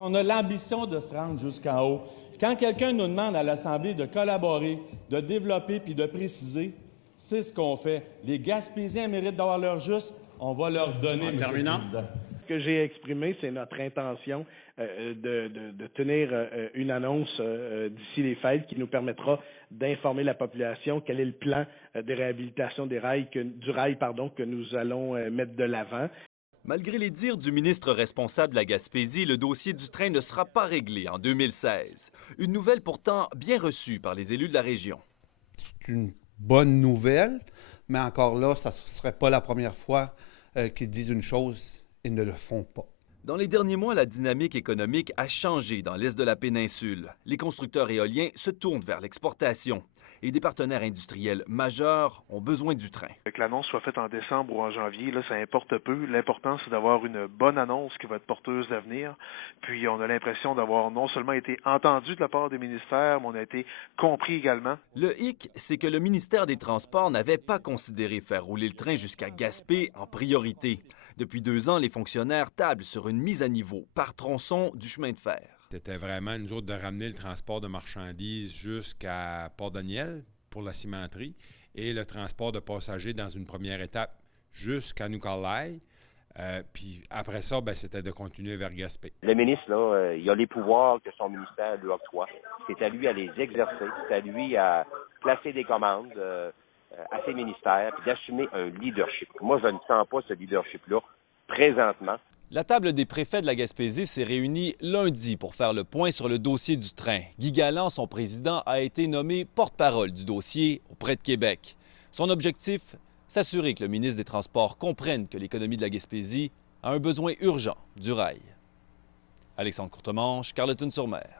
On a l'ambition de se rendre jusqu'en haut. Quand quelqu'un nous demande à l'Assemblée de collaborer, de développer puis de préciser, c'est ce qu'on fait. Les Gaspésiens méritent d'avoir leur juste, on va leur donner, M. le Président. Ce que j'ai exprimé, c'est notre intention de tenir une annonce d'ici les fêtes qui nous permettra d'informer la population quel est le plan de réhabilitation du rail que nous allons mettre de l'avant. Malgré les dires du ministre responsable de la Gaspésie, le dossier du train ne sera pas réglé en 2016. Une nouvelle pourtant bien reçue par les élus de la région. C'est une bonne nouvelle, mais encore là, ça ne serait pas la première fois qu'ils disent une chose et ne le font pas. Dans les derniers mois, la dynamique économique a changé dans l'est de la péninsule. Les constructeurs éoliens se tournent vers l'exportation et des partenaires industriels majeurs ont besoin du train. Que l'annonce soit faite en décembre ou en janvier, là, ça importe peu. L'important, c'est d'avoir une bonne annonce qui va être porteuse d'avenir. Puis, on a l'impression d'avoir non seulement été entendu de la part des ministères, mais on a été compris également. Le hic, c'est que le ministère des Transports n'avait pas considéré faire rouler le train jusqu'à Gaspé en priorité. Depuis 2 ans, les fonctionnaires tablent sur une mise à niveau par tronçon du chemin de fer. C'était vraiment, nous autres, de ramener le transport de marchandises jusqu'à Port-Daniel pour la cimenterie et le transport de passagers dans une première étape jusqu'à Nucalai. Puis après ça, c'était de continuer vers Gaspé. Le ministre, là, il a les pouvoirs que son ministère lui octroie. C'est à lui à les exercer. C'est à lui à placer des commandes à ses ministères et d'assumer un leadership. Moi, je ne sens pas ce leadership-là présentement. La table des préfets de la Gaspésie s'est réunie lundi pour faire le point sur le dossier du train. Guy Galland, son président, a été nommé porte-parole du dossier auprès de Québec. Son objectif, s'assurer que le ministre des Transports comprenne que l'économie de la Gaspésie a un besoin urgent du rail. Alexandre Courtemanche, Carleton-sur-Mer.